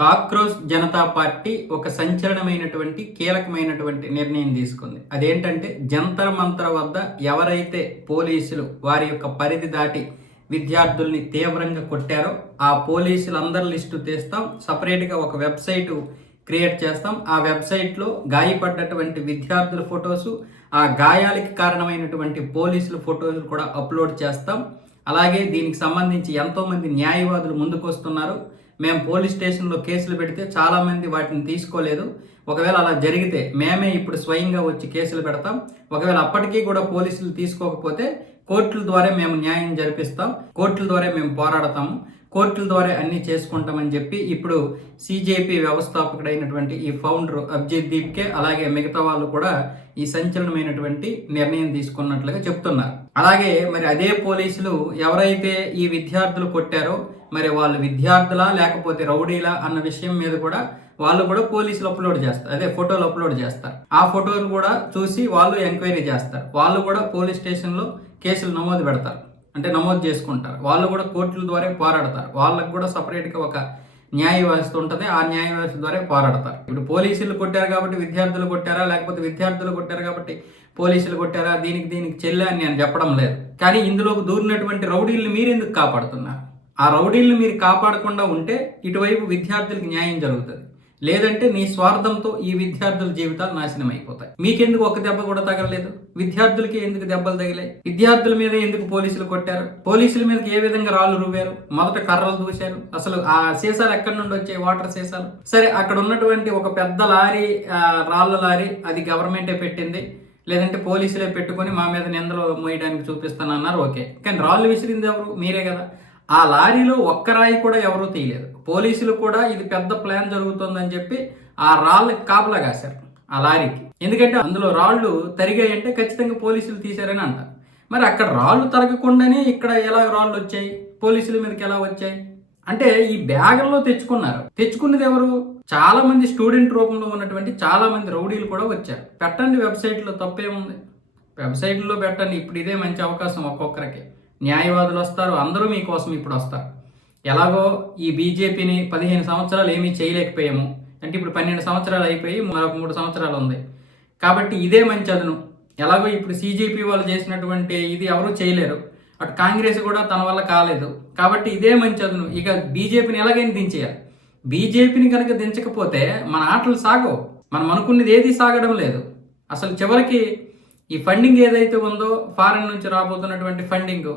Cockroach Janata party ఒక సంచలనమైనటువంటి కీలకమైనటువంటి నిర్ణయం తీసుకుంది. అదేంటంటే జంతర్ మంతర్ వద్ద ఎవరైతే పోలీసులు వారి యొక్క పరిధి దాటి విద్యార్థుల్ని తీవ్రంగా కొట్టారో ఆ పోలీసులందరి లిస్టు తీస్తాం. సపరేట్గా ఒక వెబ్సైటు క్రియేట్ చేస్తాం. ఆ వెబ్సైట్లో గాయపడ్డటువంటి విద్యార్థుల ఫొటోసు, ఆ గాయాలకి కారణమైనటువంటి పోలీసుల ఫొటోలు కూడా అప్లోడ్ చేస్తాం. అలాగే దీనికి సంబంధించి ఎంతోమంది న్యాయవాదులు ముందుకు వస్తున్నారు. మేము పోలీస్ స్టేషన్లో కేసులు పెడితే చాలామంది వాటిని తీసుకోలేదు. ఒకవేళ అలా జరిగితే మేమే ఇప్పుడు స్వయంగా వచ్చి కేసులు పెడతాం. ఒకవేళ అప్పటికీ కూడా పోలీసులు తీసుకోకపోతే కోర్టుల ద్వారా మేము న్యాయం జరిపిస్తాం, కోర్టుల ద్వారా మేము పోరాడతాము, కోర్టుల ద్వారా అన్నీ చేసుకుంటామని చెప్పి ఇప్పుడు సిజేపీ వ్యవస్థాపకుడైనటువంటి ఈ ఫౌండర్ అభిజిత్ దీప్కే అలాగే మిగతా వాళ్ళు కూడా ఈ సంచలనమైనటువంటి నిర్ణయం తీసుకున్నట్లుగా చెప్తున్నారు. అలాగే మరి అదే పోలీసులు ఎవరైతే ఈ విద్యార్థులు కొట్టారో మరి వాళ్ళు విద్యార్థులా లేకపోతే రౌడీలా అన్న విషయం మీద కూడా వాళ్ళు కూడా పోలీసులు అప్లోడ్ చేస్తారు, అదే ఫోటోలు అప్లోడ్ చేస్తారు. ఆ ఫోటోలు కూడా చూసి వాళ్ళు ఎంక్వైరీ చేస్తారు. వాళ్ళు కూడా పోలీస్ స్టేషన్లో కేసులు నమోదు పెడతారు, అంటే నమోదు చేసుకుంటారు. వాళ్ళు కూడా కోర్టుల ద్వారా పోరాడతారు. వాళ్ళకు కూడా సపరేట్గా ఒక న్యాయ వ్యవస్థ ఉంటుంది. ఆ న్యాయ వ్యవస్థ ద్వారా పోరాడతారు. ఇప్పుడు పోలీసులు కొట్టారు కాబట్టి విద్యార్థులు కొట్టారా, లేకపోతే విద్యార్థులు కొట్టారు కాబట్టి పోలీసులు కొట్టారా, దీనికి చెల్లె అని నేను చెప్పడం లేదు. కానీ ఇందులోకి దూరినటువంటి రౌడీల్ని మీరు ఎందుకు కాపాడుతున్నారు? ఆ రౌడీల్ని మీరు కాపాడకుండా ఉంటే ఇటువైపు విద్యార్థులకు న్యాయం జరుగుతుంది. లేదంటే నీ స్వార్థంతో ఈ విద్యార్థుల జీవితాలు నాశనం అయిపోతాయి. మీకెందుకు ఒక దెబ్బ కూడా తగలలేదు? విద్యార్థులకి ఎందుకు దెబ్బలు తగిలాయి? విద్యార్థుల మీద ఎందుకు పోలీసులు కొట్టారు? పోలీసుల మీదకి ఏ విధంగా రాళ్ళు రువ్వారు? మొదట కర్రలు దూశారు. అసలు ఆ సీసాలు ఎక్కడి నుండి వచ్చాయి? వాటర్ సీసాలు. సరే, అక్కడ ఉన్నటువంటి ఒక పెద్ద లారీ, రాళ్ళ లారీ, అది గవర్నమెంటే పెట్టింది, లేదంటే పోలీసులే పెట్టుకొని మా మీద నిందలు మోయడానికి చూపిస్తానన్నారు. ఓకే, కానీ రాళ్ళు విసిరింది ఎవరు? మీరే కదా. ఆ లారీలో ఒక్క రాయి కూడా ఎవరూ తీయలేదు. పోలీసులు కూడా ఇది పెద్ద ప్లాన్ జరుగుతుందని చెప్పి ఆ రాళ్ళకి కాపలా కాశారు ఆ లారీకి. ఎందుకంటే అందులో రాళ్ళు తరిగాయంటే ఖచ్చితంగా పోలీసులు తీశారని అంటారు. మరి అక్కడ రాళ్ళు తరగకుండానే ఇక్కడ ఎలా రాళ్ళు వచ్చాయి? పోలీసుల మీదకి ఎలా వచ్చాయి? అంటే ఈ బ్యాగుల్లో తెచ్చుకున్నది ఎవరు? చాలా మంది స్టూడెంట్ రూపంలో ఉన్నటువంటి చాలా మంది రౌడీలు కూడా వచ్చారు. పెట్టండి వెబ్సైట్లో, తప్పేముంది? వెబ్సైట్లో పెట్టండి. ఇప్పుడు ఇదే మంచి అవకాశం ఒక్కొక్కరికి. న్యాయవాదులు వస్తారు, అందరూ మీకోసం ఇప్పుడు వస్తారు. ఎలాగో ఈ బీజేపీని 15 సంవత్సరాలు ఏమీ చేయలేకపోయాము అంటే ఇప్పుడు 12 సంవత్సరాలు అయిపోయి మరొక 3 సంవత్సరాలు ఉంది కాబట్టి ఇదే మంచి అదును. ఎలాగో ఇప్పుడు సిజేపీ వాళ్ళు చేసినటువంటి ఇది ఎవరూ చేయలేరు, అటు కాంగ్రెస్ కూడా తన వల్ల కాలేదు కాబట్టి ఇదే మంచి అదును. ఇక బీజేపీని ఎలాగైనా దించేయాలి. బీజేపీని కనుక దించకపోతే మన ఆటలు సాగవు. మనం అనుకున్నది ఏది సాగడం లేదు. అసలు చివరికి ఈ ఫండింగ్ ఏదైతే ఉందో, ఫారెన్ నుంచి రాబోతున్నటువంటి ఫండింగ్,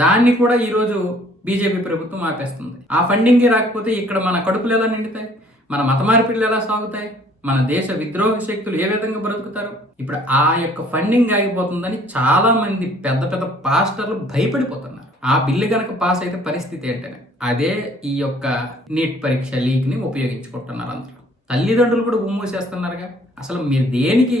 దాన్ని కూడా ఈరోజు బీజేపీ ప్రభుత్వం ఆపేస్తుంది. ఆ ఫండింగే రాకపోతే ఇక్కడ మన కడుపులు ఎలా నిండుతాయి? మన మత మార్పిడులు ఎలా సాగుతాయి? మన దేశ విద్రోహ శక్తులు ఏ విధంగా బ్రతుకుతారు? ఇప్పుడు ఆ యొక్క ఫండింగ్ ఆగిపోతుందని చాలా మంది పెద్ద పెద్ద పాస్టర్లు భయపడిపోతున్నారు. ఆ బిల్లు కనుక పాస్ అయితే పరిస్థితి ఏంటనే అదే ఈ యొక్క నీట్ పరీక్ష లీక్ని ఉపయోగించుకుంటున్నారు అందరూ. తల్లిదండ్రులు కూడా గుమ్మూసేస్తున్నారుగా. అసలు మీరు దేనికి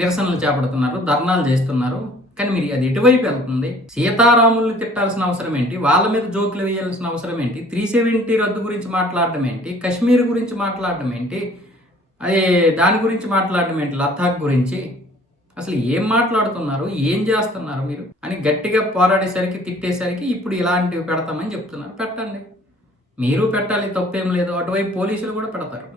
నిరసనలు చేపడుతున్నారు, ధర్నాలు చేస్తున్నారు? కానీ మీరు అది ఎటువైపు వెళ్తుంది? సీతారాముల్ని తిట్టాల్సిన అవసరం ఏంటి? వాళ్ళ మీద జోకులు వేయాల్సిన అవసరం ఏంటి? 370 రద్దు గురించి మాట్లాడడం ఏంటి? కశ్మీర్ గురించి మాట్లాడడం ఏంటి? అదే దాని గురించి మాట్లాడడం ఏంటి? లద్దాఖ్ గురించి అసలు ఏం మాట్లాడుతున్నారు? ఏం చేస్తున్నారు మీరు అని గట్టిగా పోరాడేసరికి, తిట్టేసరికి ఇప్పుడు ఇలాంటివి పెడతామని చెప్తున్నారు. పెట్టండి, మీరు పెట్టాలి, తప్పేం లేదు. అటువైపు పోలీసులు కూడా పెడతారు.